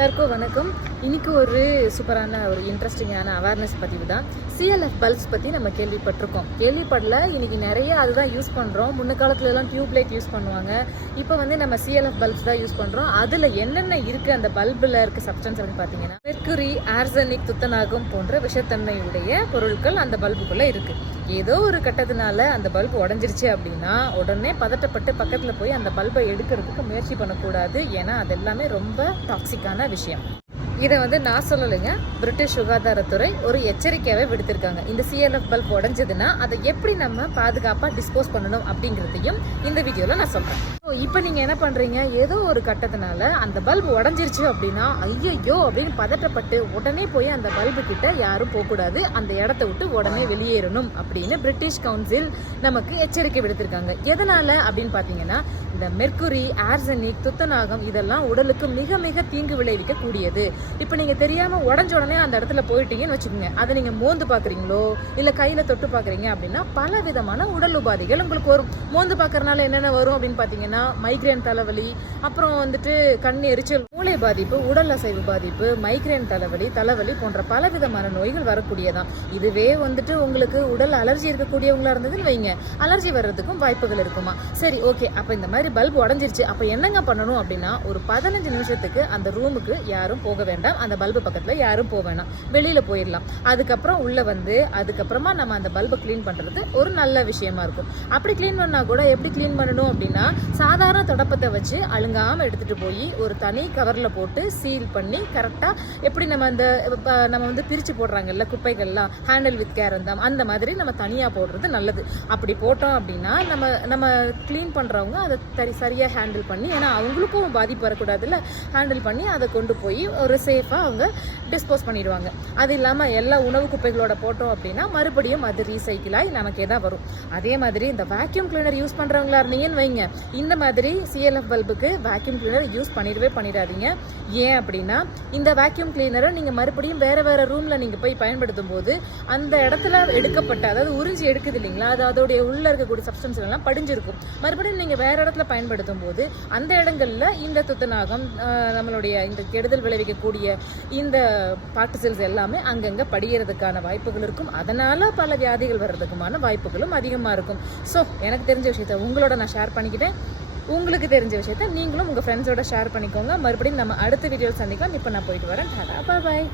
எல்லாருக்கும் வணக்கம். இன்னைக்கு ஒரு சூப்பரான ஒரு இன்ட்ரெஸ்டிங்கான அவேர்னஸ் பதிவு தான். CLF பல்ப்ஸ் பற்றி நம்ம கேள்விப்படல. இன்னைக்கு நிறைய அதுதான் யூஸ் பண்ணுறோம். முன்ன காலத்துல எல்லாம் டியூப் லைட் யூஸ் பண்ணுவாங்க. இப்போ நம்ம CLF பல்ப்ஸ் தான் யூஸ் பண்ணுறோம். அதில் என்னென்ன இருக்குது அந்த பல்பில் இருக்க சப்ஸ்டன்ஸ் அப்படின்னு பார்த்தீங்கன்னா மெர்க்குரி, ஆர்சனிக், துத்தநாகம் போன்ற விஷத்தன்மையுடைய பொருட்கள் அந்த பல்புக்குள்ளே இருக்குது. ஏதோ ஒரு கட்டத்தினால அந்த பல்பு உடஞ்சிருச்சு அப்படின்னா உடனே பதட்டப்பட்டு பக்கத்தில் போய் அந்த பல்பை எடுக்கிறதுக்கு முயற்சி பண்ணக்கூடாது. ஏன்னா அது எல்லாமே ரொம்ப டாக்ஸிக்கான விஷயம். இதை நான் சொல்லலைங்க, பிரிட்டிஷ் சுகாதாரத்துறை ஒரு எச்சரிக்கையாகவே விடுத்திருக்காங்க. இந்த CLF பல்ப் உடஞ்சதுன்னா அதை எப்படி நம்ம பாதுகாப்பாக டிஸ்போஸ் பண்ணணும் அப்படிங்கிறதையும் இந்த வீடியோவில் நான் சொல்கிறேன். இப்போ நீங்கள் என்ன பண்ணுறீங்க, ஏதோ ஒரு கட்டத்தினால அந்த பல்ப் உடஞ்சிருச்சு அப்படின்னா ஐயோ அப்படின்னு பதட்டப்பட்டு உடனே போய் அந்த பல்பு கிட்ட யாரும் போகக்கூடாது, அந்த இடத்த விட்டு உடனே வெளியேறணும் அப்படின்னு பிரிட்டிஷ் கவுன்சில் நமக்கு எச்சரிக்கை விடுத்திருக்காங்க. எதனால அப்படின்னு பார்த்தீங்கன்னா இந்த மெர்க்குரி, ஆர்சனிக், துத்தநாகம் இதெல்லாம் உடலுக்கு மிக மிக தீங்கு விளைவிக்க கூடியது. இப்போ நீங்கள் தெரியாமல் உடஞ்ச உடனே அந்த இடத்துல போயிட்டீங்கன்னு வச்சுக்கோங்க, அதை நீங்கள் மோந்து பார்க்குறீங்களோ இல்லை கையில் தொட்டு பார்க்குறீங்க அப்படின்னா பல விதமான உடல் உபாதைகள் உங்களுக்கு வரும். மோந்து பார்க்கறதுனால என்னென்ன வரும் அப்படின்னு பார்த்தீங்கன்னா மைக்ரேன் தலைவலி, அப்புறம் கண் எரிச்சல், மூளை பாதிப்பு, உடல் அசைவு பாதிப்பு, மைக்ரேன் தலைவலி போன்ற பல விதமான நோய்கள் வரக்கூடியதான். இதுவே உங்களுக்கு உடல் அலர்ஜி இருக்கக்கூடியவங்களா இருந்ததுன்னு வைங்க, அலர்ஜி வர்றதுக்கும் வாய்ப்புகள் இருக்குமா. சரி, ஓகே. அப்போ இந்த மாதிரி பல்ப் உடஞ்சிருச்சு, அப்போ என்னங்க பண்ணணும் அப்படின்னா ஒரு 15 நிமிஷத்துக்கு அந்த ரூமுக்கு யாரும் போக வேண்டாம், அந்த பல்பு பக்கத்துல யாரும் போக வேண்டாம், வெளியில போயிடலாம். அதுக்கப்புறம் உள்ள அதுக்கப்புறமா நம்ம அந்த பல்பை கிளீன் பண்றது ஒரு நல்ல விஷயமா இருக்கும். அப்படி கிளீன் பண்ணா கூட எப்படி கிளீன் பண்ணணும் அப்படின்னா சாதாரண தொடப்பத்தை வச்சு அழுங்காம எடுத்துட்டு போய் ஒரு தனி கவர்ல போட்டு சீல் பண்ணி கரெக்டா எப்படி நம்ம பிரிச்சு போடுறாங்கல்ல குப்பைகள்லாம், ஹேண்டில் வித் கேர் அந்த மாதிரி நம்ம தனியா போடுறது நல்லது. அப்படி போட்டோம் அப்படின்னா நம்ம கிளீன் பண்றவங்க அதை சரியா ஹேண்டில் பண்ணி, ஏன்னா அவங்களுக்கும் பாதிப்பு வரக்கூடாதுல்ல, ஹேண்டில் பண்ணி அதை கொண்டு போய் ஒரு சேஃபா அவங்க டிஸ்போஸ் பண்ணிடுவாங்க. அது இல்லாம எல்லா உணவு குப்பைகளோட போட்டோம் அப்படின்னா மறுபடியும் அது ரீசைக்கிள் ஆகி நமக்கே தான் வரும். அதே மாதிரி இந்த வேக்யூம் கிளீனர் யூஸ் பண்றவங்களா இருந்தீங்கன்னு வைங்க, இந்த மாதிரி CLF பல்புக்கு வேக்யூம் கிளீனர் யூஸ் பண்ணிடாதீங்க. ஏன் அப்படின்னா இந்த வேக்யூம் கிளீனரை நீங்க மறுபடியும் வேற ரூம்ல நீங்க போய் பயன்படுத்தும் போது அந்த இடத்துல எடுக்கப்பட்ட, அதாவது உறிஞ்சி எடுக்குது இல்லைங்களா, அது அதோடைய உள்ள இருக்கக்கூடிய சப்ஸ்டன்ஸ் எல்லாம் படிஞ்சிருக்கும். மறுபடியும் நீங்க வேற இடத்துல பயன்படுத்தும் போது அந்த இடங்கள்ல இந்த துத்தநாகம், நம்மளுடைய இந்த கெடுதல் விளைவிக்கக்கூடிய இந்த பார்ட்டிசில்ஸ் எல்லாமே அங்கங்க படியறதுக்கான வாய்ப்புகள் இருக்கும். அதனால பல வியாதிகள் வர்றதுக்குமான வாய்ப்புகளும் அதிகமா இருக்கும். ஸோ எனக்கு தெரிஞ்ச விஷயத்த உங்களோட நான் ஷேர் பண்ணிக்கிட்டேன். உங்களுக்கு தெரிஞ்ச விஷயத்த நீங்களும் உங்க ஃப்ரெண்ட்ஸோட ஷேர் பண்ணிக்கோங்க. மறுபடியும் நம்ம அடுத்த வீடியோ சந்திக்கலாம். இப்போ நான் போயிட்டு வரேன். பாய்.